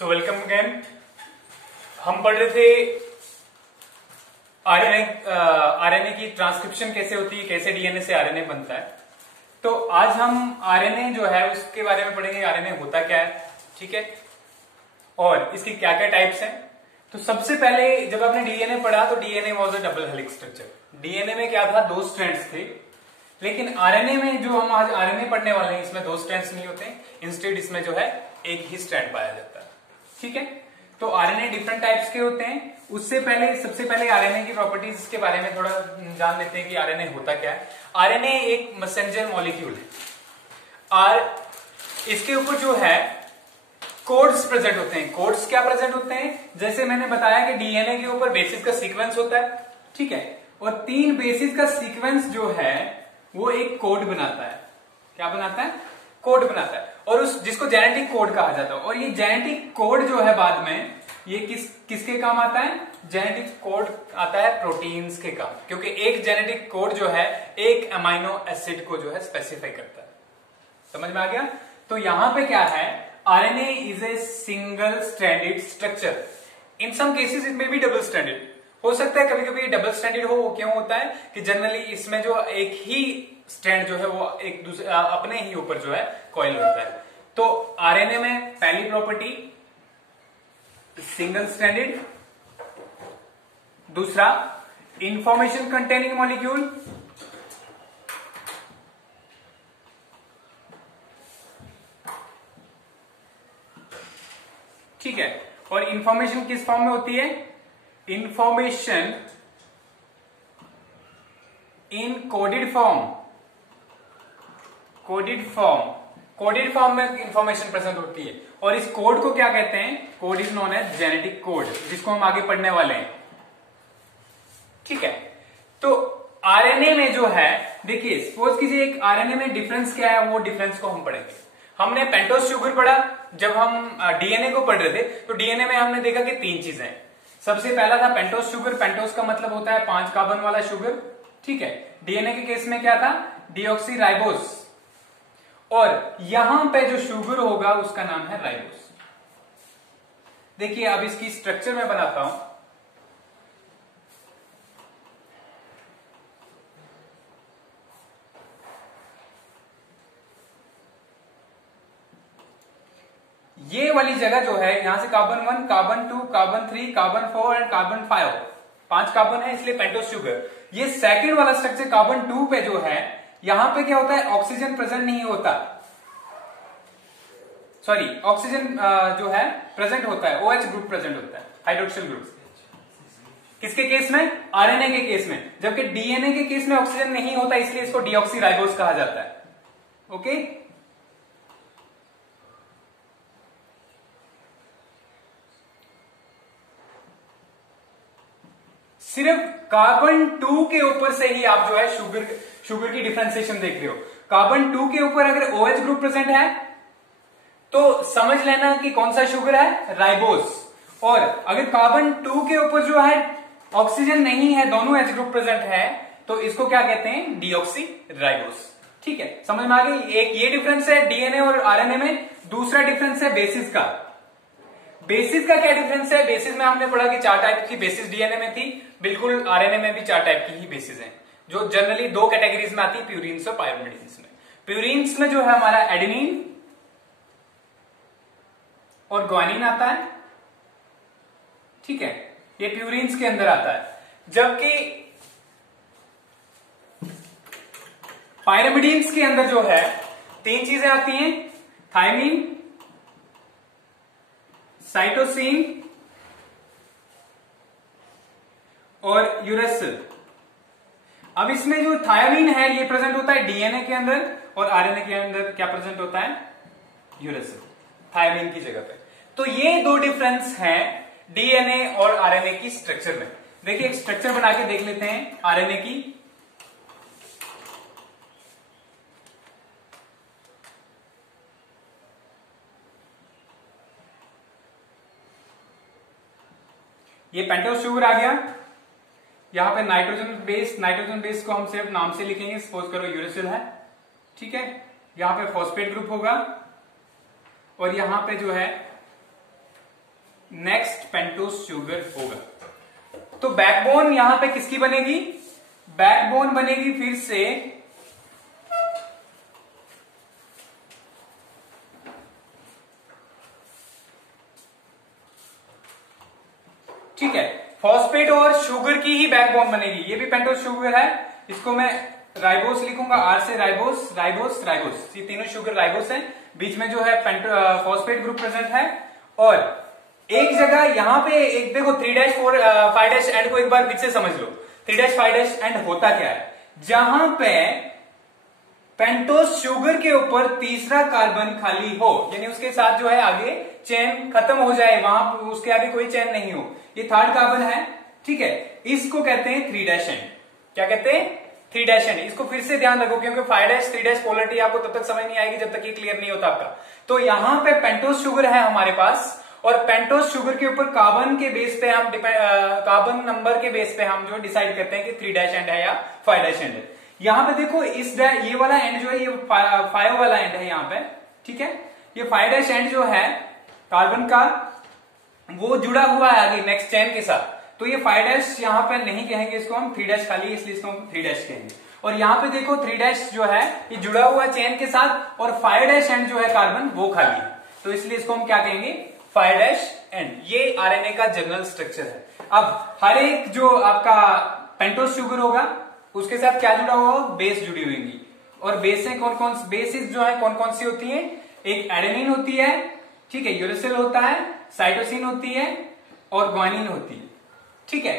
So welcome again. हम पढ़ रहे थे आरएनए की ट्रांसक्रिप्शन कैसे होती है, कैसे डीएनए से आरएनए बनता है। तो आज हम आरएनए जो है उसके बारे में पढ़ेंगे, आरएनए होता क्या है, ठीक है, और इसकी क्या क्या टाइप्स हैं। तो सबसे पहले जब आपने डीएनए पढ़ा तो DNA was a double helix structure. DNA में क्या था, 2 स्ट्रैंड्स थे, लेकिन आरएनए में जो हम आज आरएनए पढ़ने वाले हैं इसमें 2 स्ट्रैंड्स नहीं होते, इंस्टेड इसमें जो है एक ही स्ट्रैंड पाया जाता है, ठीक है। तो आरएनए डिफरेंट टाइप्स के होते हैं। उससे पहले सबसे पहले आरएनए की प्रॉपर्टीज के बारे में थोड़ा जान लेते हैं कि आरएनए होता क्या है। आरएनए एक मैसेंजर मॉलिक्यूल है, इसके ऊपर जो है कोड्स प्रेजेंट होते हैं। कोड्स क्या प्रेजेंट होते हैं, जैसे मैंने बताया कि डीएनए के ऊपर बेसिस का सीक्वेंस होता है, ठीक है, और 3 बेसिस का सीक्वेंस जो है वो एक कोड बनाता है। क्या बनाता है? कोड बनाता है, और उस जिसको जेनेटिक कोड कहा जाता है। और ये जेनेटिक कोड जो है बाद में ये किसके काम आता है? जेनेटिक कोड आता है प्रोटीन्स के काम, क्योंकि एक जेनेटिक कोड जो है एक अमाइनो एसिड को जो है स्पेसिफाई करता है। समझ में आ गया? तो यहां पे क्या है, RNA is a single stranded structure. In some cases it may be double stranded, हो सकता है कभी कभी डबल स्ट्रैंडेड हो। वो क्यों होता है कि जनरली इसमें जो एक ही स्ट्रैंड जो है वो एक दूसरे अपने ही ऊपर जो है कॉइल होता है। तो आरएनए में पहली प्रॉपर्टी सिंगल स्ट्रैंडेड, दूसरा इंफॉर्मेशन कंटेनिंग मॉलिक्यूल, ठीक है। और इंफॉर्मेशन किस फॉर्म में होती है? Information in coded form. Coded form में इंफॉर्मेशन प्रेजेंट होती है, और इस कोड को क्या कहते हैं? Code is known as genetic code, जिसको हम आगे पढ़ने वाले हैं, ठीक है। तो आरएनए में जो है, देखिए सपोज कीजिए एक आरएनए में डिफरेंस क्या है, वो डिफरेंस को हम पढ़ेंगे। हमने पेंटोस शुगर पढ़ा जब हम डीएनए को पढ़ रहे थे, तो डीएनए में हमने देखा कि 3 चीजें हैं। सबसे पहला था पेंटोस शुगर। पेंटोस का मतलब होता है 5 कार्बन वाला शुगर, ठीक है। डीएनए के केस में क्या था? डीऑक्सी राइबोस, और यहां पे जो शुगर होगा उसका नाम है राइबोस। देखिए अब इसकी स्ट्रक्चर में बनाता हूं। ये वाली जगह जो है, यहां से carbon 1, carbon 2, carbon 3, carbon 4 and carbon 5, 5 carbon है, इसलिए पेंटोस शुगर। ये सेकंड वाला स्ट्रक्चर कार्बन 2 पे जो है, यहां पे क्या होता है, ऑक्सीजन प्रेजेंट नहीं होता, सॉरी ऑक्सीजन जो है प्रेजेंट होता है, OH ग्रुप प्रेजेंट होता है, हाइड्रोक्सिल ग्रुप। किसके केस में? आरएनए के केस में। जबकि डीएनए के केस में ऑक्सीजन नहीं होता, इसलिए इसको डीऑक्सी राइबोस कहा जाता है, ओके। सिर्फ कार्बन 2 के ऊपर से ही आप जो है शुगर की डिफरेंशिएशन देख रहे हो। कार्बन 2 के ऊपर अगर OH ग्रुप प्रेजेंट है तो समझ लेना कि कौन सा शुगर है, राइबोस। और अगर कार्बन 2 के ऊपर जो है ऑक्सीजन नहीं है, दोनों H ग्रुप प्रेजेंट है, तो इसको क्या कहते हैं? डीऑक्सी राइबोस, ठीक है। समझ में आ गई? एक ये डिफरेंस है डीएनए और आरएनए में। दूसरा डिफरेंस है बेसिस का। बेसिस का क्या डिफरेंस है? बेसिस में हमने पढ़ा कि 4 टाइप की बेसिस डीएनए में थी, बिल्कुल आरएनए में भी 4 टाइप की ही बेसिस हैं, जो जनरली 2 कैटेगरीज में आती है, प्यूरिन्स और पायरिमिडीन्स में। प्यूरिन्स में जो है हमारा एडेनिन और ग्वानिन आता है, ठीक है, ये प्यूरिन्स के अंदर आता है। जबकि पायरिमिडीन्स के अंदर जो है 3 चीजें आती हैं, थायमीन, साइटोसिन और यूरेसिल। अब इसमें जो थायमीन है ये प्रेजेंट होता है डीएनए के अंदर, और आरएनए के अंदर क्या प्रेजेंट होता है? यूरेसिल, थायमीन की जगह पे। तो ये 2 डिफरेंस हैं डीएनए और आरएनए की स्ट्रक्चर में। देखिए एक स्ट्रक्चर बना के देख लेते हैं आरएनए की। ये पेंटोस शुगर आ गया, यहां पे नाइट्रोजन बेस को हम सिर्फ नाम से लिखेंगे, सपोज करो यूरेसिल है, ठीक है। यहां पे फॉस्फेट ग्रुप होगा, और यहां पे जो है नेक्स्ट पेंटोस शुगर होगा। तो बैकबोन यहां पे किसकी बनेगी? बैकबोन बनेगी फिर से ठीक है, फॉस्फेट और शुगर की ही बैकबोन बनेगी। ये भी पेंटोस शुगर है, इसको मैं राइबोस लिखूंगा, आर से राइबोस राइबोस राइबोस, ये तीनों शुगर राइबोस हैं। बीच में जो है फॉस्फेट ग्रुप प्रेजेंट है। और एक जगह यहां पे एक देखो 3'4'5' एंड को एक बार फिर से समझ लो। 3'5' एंड होता क्या है? जहां पे पेंटोस शुगर के ऊपर तीसरा कार्बन खाली हो, यानी उसके साथ जो है आगे चेन खत्म हो जाए, वहां उसके आगे कोई चेन नहीं हो, ये थर्ड कार्बन है, ठीक है, इसको कहते हैं 3' एंड। क्या कहते हैं? 3' एंड। इसको फिर से ध्यान रखो, क्योंकि 5' 3' पोलरिटी आपको तब तक समझ नहीं आएगी जब तक ये क्लियर नहीं होता आपका। तो यहां पे पेंटोस शुगर है हमारे पास, और पेंटोस शुगर के ऊपर कार्बन के बेस पे हम कार्बन नंबर के बेस पे हम जो डिसाइड करते हैं कि 3' एंड है या 5' एंड है। यहां पे देखो ये वाला एंड जो है ये 5 वाला एंड है यहाँ पे, ठीक है। ये 5' एंड जो है कार्बन का वो जुड़ा हुआ है आगे नेक्स्ट चेन के साथ, तो ये 5' यहाँ पे नहीं कहेंगे, इसको हम 3' खाली, इसलिए इसको हम 3' कहेंगे। और यहाँ पे देखो 3' जो है ये जुड़ा हुआ चेन के साथ, और 5' एंड जो है कार्बन वो खाली है, तो इसलिए इसको हम क्या कहेंगे? 5' एंड। ये आरएनए का जनरल स्ट्रक्चर है। अब हर एक जो आपका पेंटोस शुगर होगा उसके साथ क्या जुड़ा हुआ? बेस जुड़ी हुई होगी। और बेसें कौन कौन बेसिस जो है कौन कौन सी होती है? एक एडेनिन होती है, ठीक है, यूरेसिल होता है, साइटोसिन होती है, और ग्वानिन होती है, ठीक है।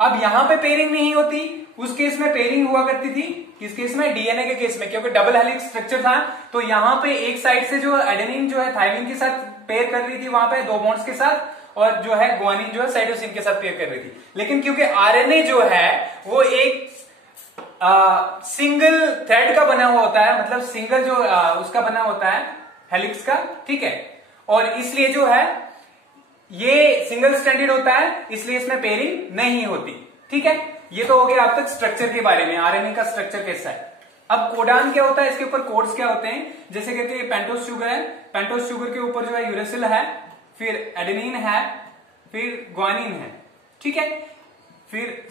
अब यहां पे पेयरिंग नहीं होती, उस केस में पेयरिंग हुआ करती थी, किस केस में? डीएनए के केस में, क्योंकि डबल हेलिक्स स्ट्रक्चर था, तो यहां पे एक साइड से जो एडेनिन जो है थायमिन के साथ पेयर कर रही थी वहां पे 2 बॉन्ड्स के साथ, और जो है ग्वानिन जो है साइटोसिन के साथ पेयर कर रही थी। लेकिन क्योंकि आरएनए जो है वो एक सिंगल थ्रेड का बना हुआ होता है, मतलब सिंगल जो उसका बना होता है हेलिक्स का, ठीक है, और इसलिए जो है ये सिंगल स्ट्रैंडेड होता है, इसलिए इसमें पेयरिंग नहीं होती, ठीक है। ये तो हो गया अब तक स्ट्रक्चर के बारे में, आरएनए का स्ट्रक्चर कैसा है। अब कोडान क्या होता है, इसके ऊपर कोड्स क्या होते हैं? जैसे करके ये पेंटोस शुगर है, पेंटोस शुगर के ऊपर जो है यूरेसिल है, फिर एडेनिन है, फिर ग्वानिन है, ठीक है, फिर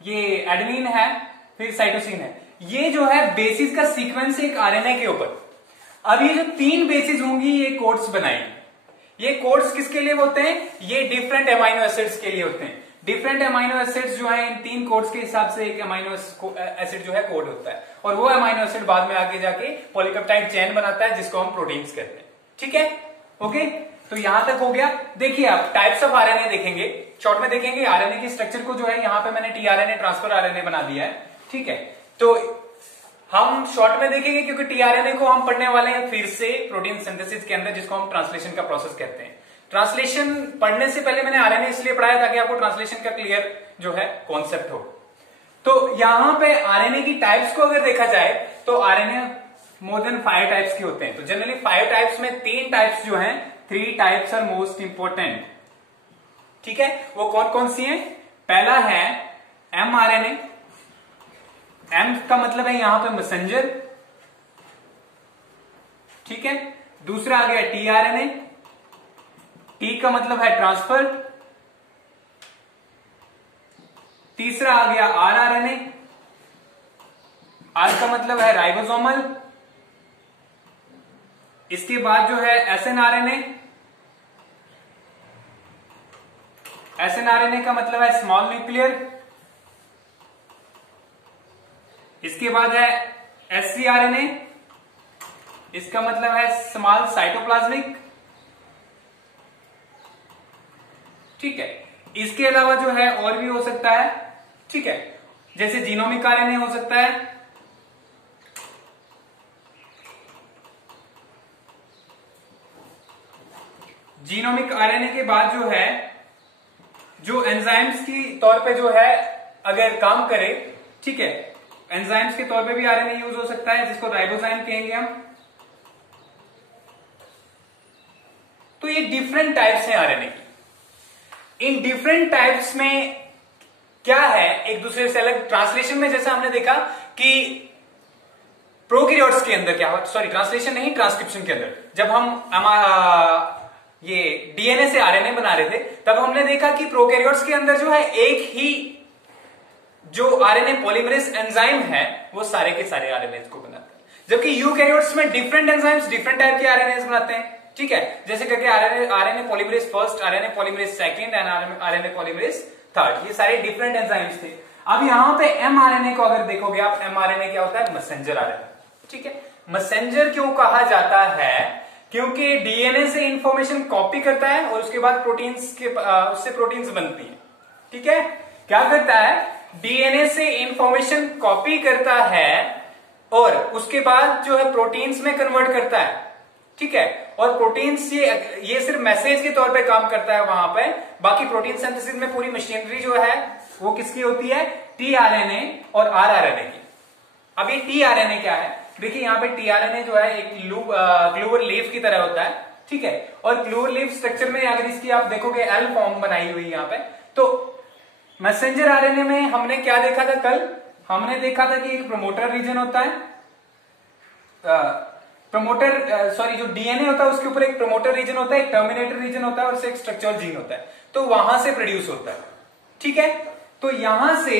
ये एडेनिन है, फिर साइटोसिन है। ये जो है बेसिस का सीक्वेंस है एक आरएनए के ऊपर। अब ये जो 3 बेसिस होंगी ये कोड्स बनाएंगे। ये कोड्स किसके लिए होते हैं? ये डिफरेंट अमाइनो एसिड्स के लिए होते हैं। डिफरेंट अमाइनो एसिड्स जो है इन 3 कोड्स के हिसाब से एक अमाइनो एसिड जो है कोड होता है, और वो अमाइनो एसिड बाद में आगे जाके पॉलीपेप्टाइड चेन बनाता है जिसको हम प्रोटीन्स कहते हैं, ठीक है, ओके। तो यहां तक हो गया। देखिए आप टाइप्स ऑफ आरएनए देखेंगे, शॉर्ट में देखेंगे आरएनए की स्ट्रक्चर को, जो है यहां पे मैंने टीआरएनए ट्रांसफर आरएनए बना दिया है, ठीक है। तो हम शॉर्ट में देखेंगे क्योंकि टीआरएनए को हम पढ़ने वाले हैं फिर से प्रोटीन सिंथेसिस के अंदर, जिसको हम ट्रांसलेशन का प्रोसेस कहते हैं। ट्रांसलेशन पढ़ने से पहले मैंने आरएनए इसलिए पढ़ाया ताकि आपको ट्रांसलेशन का क्लियर जो है कॉन्सेप्ट हो। तो यहां पे आरएनए की टाइप्स को अगर देखा जाए तो आरएनए मोर देन 5 टाइप्स के होते हैं। तो जनरली 5 टाइप्स में 3 टाइप्स जो हैं, 3 टाइप्स आर मोस्ट इंपोर्टेंट, ठीक है। वो कौन कौन सी हैं? पहला है एमआरएनए। एम का मतलब है यहां पे मैसेंजर, ठीक है। दूसरा आ गया टीआरएनए, टी का मतलब है ट्रांसफर। तीसरा आ गया आरआरएनए, आर का मतलब है राइबोसोमल। इसके बाद जो है एसएनआरएनए, एसएनआरएनए का मतलब है स्मॉल न्यूक्लियर। इसके बाद है एससीआरएनए, इसका मतलब है स्मॉल साइटोप्लाज्मिक, ठीक है। इसके अलावा जो है और भी हो सकता है, ठीक है, जैसे जीनोमिक आरएनए हो सकता है, जीनोमिक आरएनए के बाद जो है जो एंजाइम्स की तौर पे जो है अगर काम करे, ठीक है, एंजाइम्स के तौर पे भी आरएनए यूज हो सकता है, जिसको राइबोजाइम कहेंगे हम। तो ये डिफरेंट टाइप्स हैं आरएनए की। इन डिफरेंट टाइप्स में क्या है एक दूसरे से अलग? ट्रांसलेशन में जैसा हमने देखा कि प्रोकैरियोट्स के अंदर क्या हो, सॉरी ट्रांसलेशन नहीं, ट्रांसक्रिप्शन के अंदर जब हम ये डीएनए से आरएनए बना रहे थे, तब हमने देखा कि प्रोकैरियोट्स के अंदर जो है एक ही जो आरएनए पॉलीमरेज एंजाइम है वो सारे के सारे आरएनए को बनाता है, जबकि यूकैरियोट्स में डिफरेंट एंजाइम्स डिफरेंट टाइप के आरएनए बनाते हैं। ठीक है, जैसे करके RNA polymerase first, RNA polymerase second and RNA polymerase third, ये सारे डिफरेंट एंजाइम्स थे। अब यहां पे एमआरएनए को अगर देखोगे आप, एमआरएनए क्या होता है? Messenger RNA. ठीक है, मैसेंजर क्यों कहा जाता है? क्योंकि डीएनए से इंफॉर्मेशन कॉपी करता है और उसके बाद प्रोटीन्स के उससे प्रोटीन्स बनती है। ठीक है, क्या करता है? डीएनए से इंफॉर्मेशन कॉपी करता है और उसके बाद जो है प्रोटीन्स में कन्वर्ट करता है। ठीक है, और प्रोटीन्स ये सिर्फ मैसेज के तौर पे काम करता है वहां पे, बाकी प्रोटीन सिंथेसिस में पूरी मशीनरी जो है वो किसकी होती है? टीआरएनए और आरआरएनए की। अब ये टीआरएनए क्या है? देखिए यहां पे टीआरएनए जो है एक क्लूवर लीफ की तरह होता है। ठीक है, और क्लूवर लीफ स्ट्रक्चर में अगर इसकी आप देखोगे एल फॉर्म बनाई हुई यहां पे, तो मैसेंजर आरएनए में हमने क्या देखा था कल? हमने देखा था कि एक प्रमोटर रीजन होता है, जो डीएनए होता है उसके ऊपर एक प्रमोटर रीजन होता है, एक टर्मिनेटर रीजन होता है और एक स्ट्रक्चरल जीन होता है, तो वहां से प्रोड्यूस होता है। ठीक है, तो यहां से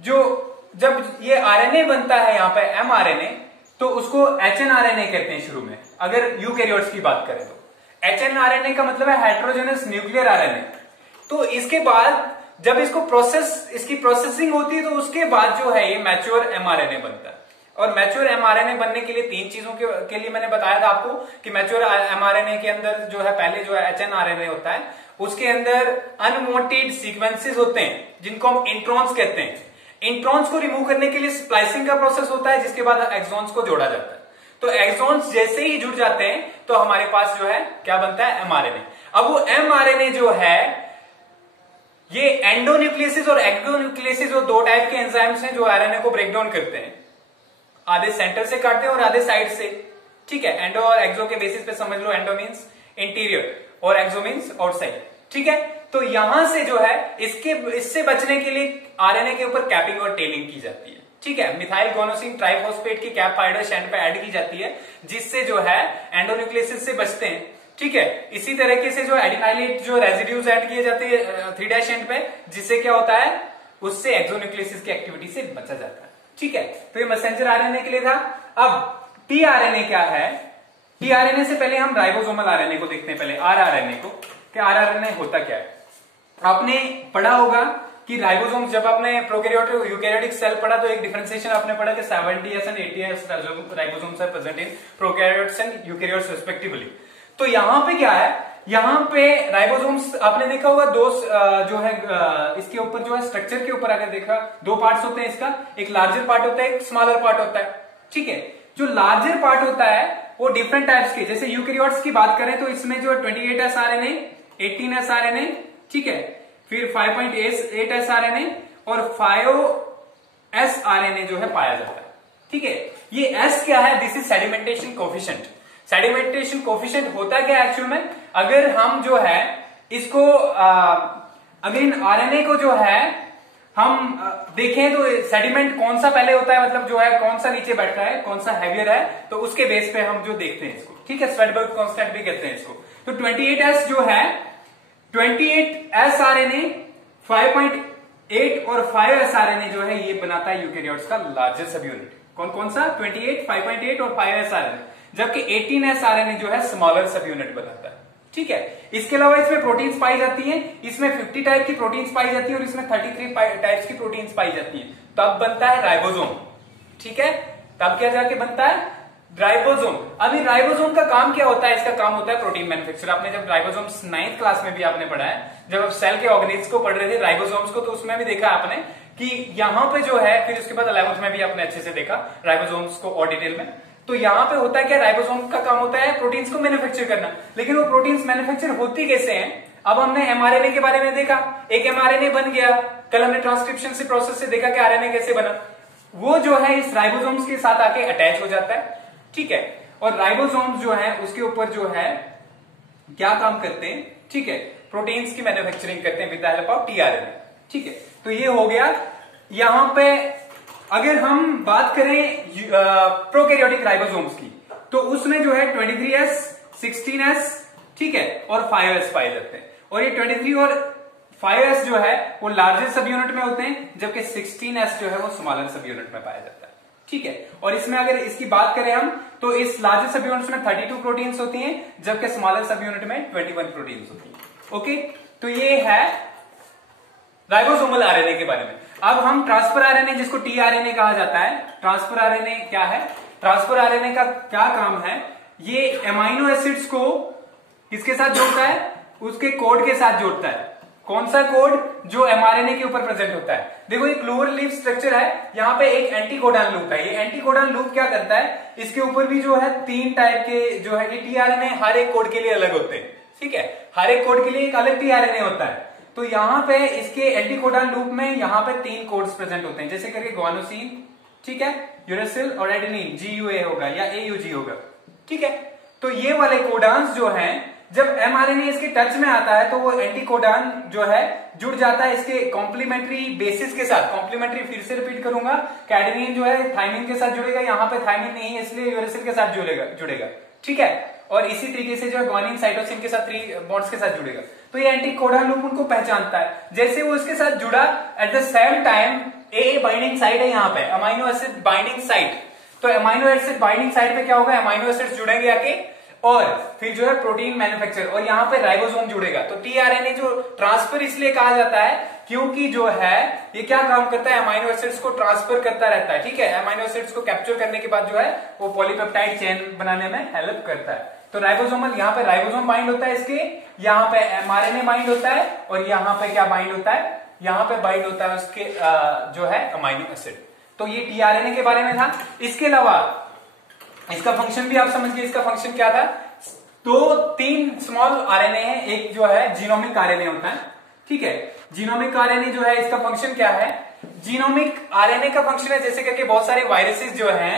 जब ये आरएनए बनता है यहां पे एमआरएनए, तो उसको एचएनआरएनए कहते हैं शुरू में, अगर यूकैरियोट्स की बात करें तो। एचएनआरएनए का मतलब है हेटेरोजेनस न्यूक्लियर आरएनए। तो इसके बाद जब इसकी प्रोसेसिंग होती है तो उसके बाद जो है ये मैच्योर एमआरएनए बनता है। और मैच्योर एमआरएनए बनने के लिए तीन चीजों के लिए मैंने बताया था आपको कि मैच्योर एमआरएनए के अंदर जो है पहले जो है एचएनआरएनए होता है, उसके अंदर अनवांटेड सीक्वेंसेस होते हैं जिनको हम इंट्रॉन्स कहते हैं। इंट्रॉन्स को रिमूव करने के लिए स्प्लाइसिंग का प्रोसेस होता है, जिसके बाद एक्सॉन्स को जोड़ा जाता है। तो एक्सॉन्स जैसे ही जुड़ जाते हैं तो हमारे पास जो है क्या बनता है? एमआरएनए। अब वो एमआरएनए जो है ये एंडोन्यूक्लियसिस और एक्सोन्यूक्लियसिस, वो दो टाइप के एंजाइम्स हैं जो आरएनए को ब्रेक डाउन करते हैं। आधे सेंटर से काटते हैं और आधे साइड से। ठीक है, एंडो और एक्सो के बेसिस पे समझ लो, एंडो मींस इंटीरियर और एक्सो मींस आउटसाइड। ठीक है, तो यहां से जो है इससे बचने के लिए आरएनए के ऊपर कैपिंग और टेलिंग की जाती है। ठीक है, मिथाइल गोनोसिन ट्राइफॉस्फेट की कैप फाइडर एंड पे ऐड की जाती है, जिससे जो है एंडोन्यूक्लियसिस से बचते हैं। ठीक है, इसी तरीके से जो एडिनाइलेट जो रेजिड्यूज ऐड किए जाते हैं 3' एंड पे, जिससे क्या होता है? उससे एक्सोन्यूक्लियसिस की एक्टिविटी से बचा जाता है। ठीक है, तो ये मैसेंजर आरएनए के लिए था। अब टीआरएनए क्या है? टीआरएनए से पहले हम राइबोसोमल आरएनए को देखते हैं, पहले आरआरएनए को, कि आरआरएनए होता क्या है। आपने पढ़ा होगा कि राइबोसोम, जब आपने प्रोकैरियोटिक यूकैरियोटिक सेल पढ़ा तो एक डिफरेंशिएशन आपने पढ़ा कि 70s and 80s ribosomes are present in prokaryotes and eukaryotes respectively. तो यहां पे क्या है? यहां पे राइबोसोम्स आपने देखा होगा दो जो है इसके ऊपर जो है स्ट्रक्चर के ऊपर अगर देखा, दो पार्ट्स होते हैं इसका, एक लार्जर पार्ट होता है, एक स्मॉलर पार्ट होता है। ठीक है, जो लार्जर पार्ट होता है वो डिफरेंट टाइप्स के, जैसे यूकैरियोट्स की बात करें तो इसमें जो 28S आरएनए, 18S आरएनए, ठीक है, फिर 5.8S आरएनए और 5S आरएनए जो है पाया जाता है। ठीक है, ये S क्या है? This is sedimentation coefficient. Sedimentation coefficient होता क्या है एक्चुअल में? अगर हम जो है इसको अगर इन आरएनए को जो है हम देखें तो सेडिमेंट कौन सा पहले होता है, मतलब जो है कौन सा नीचे बैठता है, कौन सा हैवियर है, तो उसके बेस पे हम जो देखते हैं इसको। ठीक है, स्वेडबर्ग कांस्टेंट भी कहते हैं इसको। तो 28S जो है, 28S आरएनए, 5.8 और 5S आरएनए जो है ये बनाता है यूकैरियोट्स का लार्जर सब यूनिट। कौन कौन सा? 28, 5.8 और 5S आरएनए, जबकि 18S आरएनए जो है स्मॉलर सब यूनिट बनाता है। ठीक है, इसके अलावा इसमें प्रोटीन्स पाई जाती हैं, इसमें 50 टाइप की प्रोटीन्स पाई जाती है और इसमें 33 टाइप्स की प्रोटीन्स पाई जाती है। तब बनता है राइबोसोम। ठीक है, तब क्या जाके बनता है? राइबोसोम। अभी राइबोसोम का काम क्या होता है? इसका काम होता है प्रोटीन मैन्युफैक्चर। आपने जब राइबोसोम्स 9th क्लास में भी आपने पढ़ा है, जब आप सेल के ऑर्गेनिल्स को पढ़ रहे थे राइबोसोम्स को, तो उसमें भी देखा आपने कि यहां पे जो है, फिर उसके बाद 11th में भी आपने अच्छे से देखा राइबोसोम्स को और डिटेल में। तो यहां पे होता है क्या? राइबोसोम का काम होता है प्रोटीन्स को मैन्युफैक्चर करना, लेकिन वो प्रोटीन्स मैन्युफैक्चर होती कैसे हैं? अब हमने एमआरएनए के बारे में देखा, एक एमआरएनए बन गया, कल हमने ट्रांसक्रिप्शन से प्रोसेस से देखा कि आरएनए कैसे बना। वो जो है इस राइबोसोम्स के साथ आके अटैच हो जाता है। ठीक है, और राइबोसोम्स जो है उसके ऊपर जो है क्या काम करते हैं? ठीक है, प्रोटीन्स की मैन्युफैक्चरिंग करते हैं with the help of tRNA. ठीक है, तो ये हो गया। यहां पे अगर हम बात करें प्रोकैरियोटिक राइबोसोम्स की, तो उसमें जो है 23S, 16S, ठीक है, और 5s पाए जाते हैं। और ये 23 और 5s जो है वो लार्जेस्ट सब यूनिट में होते हैं, जबकि 16s जो है वो स्मॉलर सब यूनिट में पाया जाता है। ठीक है, और इसमें अगर इसकी बात करें हम तो इस लार्जेस्ट सब यूनिट्स में 32 प्रोटीन्स होती हैं, जबकि स्मॉलर सब यूनिट में 21 प्रोटीन्स होती हैं। ओके, तो ये है राइबोसोमल आरएनए के बारे में। अब हम ट्रांसफर आरएनए, जिसको टीआरएनए कहा जाता है, ट्रांसफर आरएनए क्या है? ट्रांसफर आरएनए का क्या काम है? ये एमाइनो एसिड्स को किसके साथ जोड़ता है? उसके कोड के साथ जोड़ता है। कौन सा कोड? जो एमआरएनए के ऊपर प्रेजेंट होता है। देखो ये क्लोवर लीफ स्ट्रक्चर है, यहाँ पे एक एंटीकोडॉन लूप है। ये एंटीकोडॉन लूप क्या करता है? इसके ऊपर भी जो है 3 टाइप के जो है ये टीआरएनए हर एक कोड के लिए अलग होते हैं। ठीक है, हर एक कोड के लिए एक अलग टीआरएनए होता है। तो यहाँ पे इसके एंटीकोडॉन लूप में यहाँ पे 3 कोड्स प्रेजेंट होते हैं, जैसे करके ग्वानोसिन, ठीक है, यूरेसिल और एडेनिन, GUA होगा या AUG होगा। ठीक है, तो ये वाले कोडान्स जो हैं, जब एमआरएनए इसके टच में आता है तो वो एंटीकोडॉन जो है जुड़ जाता है इसके कॉम्प्लीमेंट्री बेसिस के साथ। कॉम्प्लीमेंट्री फिर से रिपीट करूंगा, कैडेनिन जो है थाइमिन के साथ जुड़ेगा, यहाँ पे थाइमिन नहीं है इसलिए यूरेसिल के साथ जुड़ेगा। ठीक है, और इसी तरीके से जो है ग्वानिन साइटोसिन के साथ 3 बॉन्ड्स के साथ जुड़ेगा। तो ये एंटीकोडॉन लूप उनको पहचानता है। जैसे वो इसके साथ जुड़ा, at the same time A binding site है यहाँ पे, अमाइनो एसिड बाइंडिंग साइट। तो अमाइनो एसिड बाइंडिंग साइट पे क्या होगा? अमाइनो एसिड्स जुड़ेंगे आके और फिर जो है प्रोटीन मैन्युफैक्चर, और यहाँ पे राइबोसोम जुड़ेगा। तो टीआरएनए जो ट्रांसफर इसलिए कहा जाता है क्योंकि जो है ये क्या काम करता है? अमाइनो एसिड्स को ट्रांसफर करता रहता है। ठीक है, अमाइनो एसिड्स को कैप्चर करने के बाद जो है वो पॉलीपेप्टाइड चेन बनाने में हेल्प करता है। तो राइबोसोमल, यहाँ पे राइबोसोम बाइंड होता है इसके, यहाँ पे एमआरएनए बाइंड होता है, और यहाँ पे क्या बाइंड होता है? यहाँ पे बाइंड होता है उसके जो है अमाइनो एसिड। तो ये टीआरएनए के बारे में था। इसके अलावा इसका फंक्शन भी आप समझ गए। इसका फंक्शन क्या था? 3 स्मॉल आरएनए है, एक जो है जीनोमिक आरएनए होता है। ठीक है, जीनोमिक आरएनए जो है इसका फंक्शन क्या है? जीनोमिक आरएनए का फंक्शन है जैसे करके बहुत सारे वायरसेस जो हैं,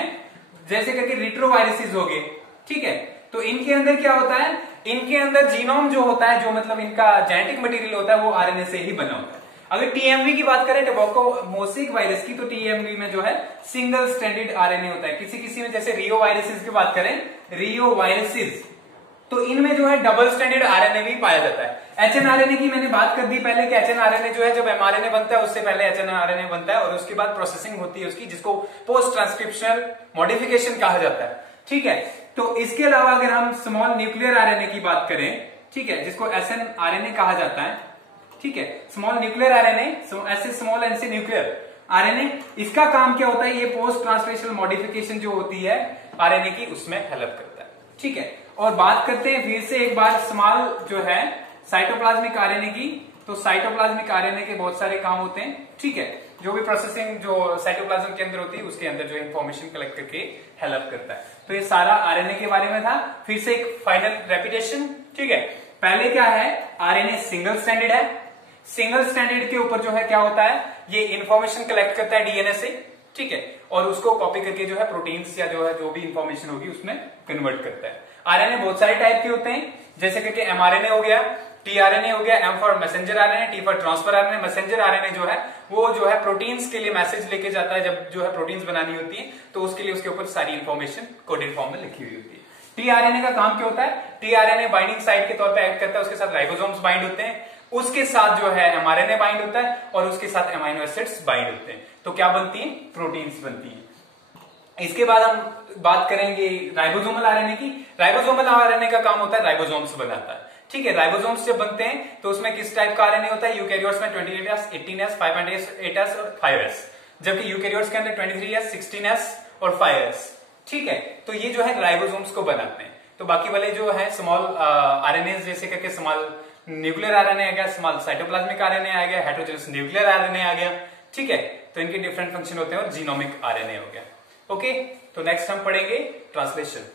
जैसे करके रिट्रोवायरसेस हो गए। ठीक है, तो इनके अंदर क्या होता है? इनके अंदर जीनोम जो होता है, जो मतलब इनका जेनेटिक मटेरियल होता है, वो आरएनए से ही बना होता है। अगर टीएमवी की बात करें, टोबैकोमोसिक वायरस की, तो टीएमवी में जो है सिंगल स्ट्रैंडेड आरएनए होता है। किसी किसी में, जैसे रियो वायरसेस की बात करें, रियो वायरसेस, तो इनमें जो है डबल स्ट्रैंडेड आरएनए भी पाया जाता है। एचएनआरएनए की मैंने बात कर दी पहले कि एचएनआरएनए जो है जब एमआरएनए बनता है उससे पहले एचएनआरएनए बनता है, और उसके बाद प्रोसेसिंग होती है उसकी, जिसको पोस्ट ट्रांसक्रिप्शनल मॉडिफिकेशन कहा जाता है। ठीक है, तो इसके अलावा अगर हम स्मॉल न्यूक्लियर आरएनए की बात करें, ठीक है, जिसको एसएनआरएनए कहा जाता है। ठीक है, स्मॉल न्यूक्लियर आरएनए, ऐसे स्मॉल एन से न्यूक्लियर आरएनए, इसका काम क्या होता है? ये पोस्ट ट्रांसलेशनल मॉडिफिकेशन जो होती है आरएनए की, उसमें हेल्प करता है। ठीक है, और बात करते हैं फिर से एक बार स्मॉल जो है साइटोप्लाज्मिक आरएनए की। तो साइटोप्लाज्मिक आरएनए के बहुत सारे काम होते हैं। ठीक है, जो भी प्रोसेसिंग जो साइटोप्लाज्म के अंदर होती है उसके अंदर जो इंफॉर्मेशन कलेक्ट करके हेल्प करता है। तो ये सारा आरएनए के बारे में था। फिर से एक फाइनल रेपिटेशन। ठीक है, पहले क्या है? आरएनए सिंगल स्ट्रैंडेड है। सिंगल स्ट्रैंडेड के ऊपर जो है क्या होता है? ये इंफॉर्मेशन कलेक्ट करता है डीएनए से। ठीक है, और उसको कॉपी करके जो है प्रोटीन्स या जो है जो भी इंफॉर्मेशन होगी उसमें कन्वर्ट करता है। आरएनए बहुत सारे टाइप के होते हैं, जैसे करके एमआरएनए हो गया, टीआरएनए हो गया, M for messenger RNA, T for transfer RNA. Messenger RNA जो है वो जो है प्रोटीन्स के लिए मैसेज लेके जाता है। जब जो है प्रोटीन्स बनानी होती है तो उसके लिए उसके ऊपर सारी इंफॉर्मेशन कोडेड फॉर्म में लिखी हुई होती है। टीआरएनए का काम क्या होता है? टीआरएनए बाइंडिंग साइट के तौर पे एक्ट करता है, उसके साथ राइबोसोम्स बाइंड होते हैं, उसके साथ जो है एमआरएनए बाइंड होता है, और उसके साथ एमाइनो एसिड्स बाइंड होते हैं। तो क्या बनती है? प्रोटीन्स बनती है। इसके बाद हम बात करेंगे राइबोसोमल आरएनए की। राइबोसोमल आरएनए का काम होता है राइबोसोम्स बनाता है। ठीक है, राइबोसोम्स जब बनते हैं तो उसमें किस टाइप का आरएनए होता है? यूकैरियोट्स में 28S, 18S, 5.8S और 5S, जबकि यूकैरियोट्स के अंदर 23S, 16S और 5S। ठीक है, तो ये जो है राइबोसोम्स को बनाते हैं। तो बाकी वाले जो है स्मॉल आरएनए, जैसे करके स्मॉल न्यूक्लियर आरएनए आ गया, स्मॉल साइटोप्लाज्मिक आरएनए आ गया, हेटेरोजेनस न्यूक्लियर आरएनए आ गया। ठीक है, तो इनके डिफरेंट फंक्शन होते हैं, और जीनोमिक आरएनए हो गया। ओके, तो नेक्स्ट हम पढ़ेंगे ट्रांसलेशन।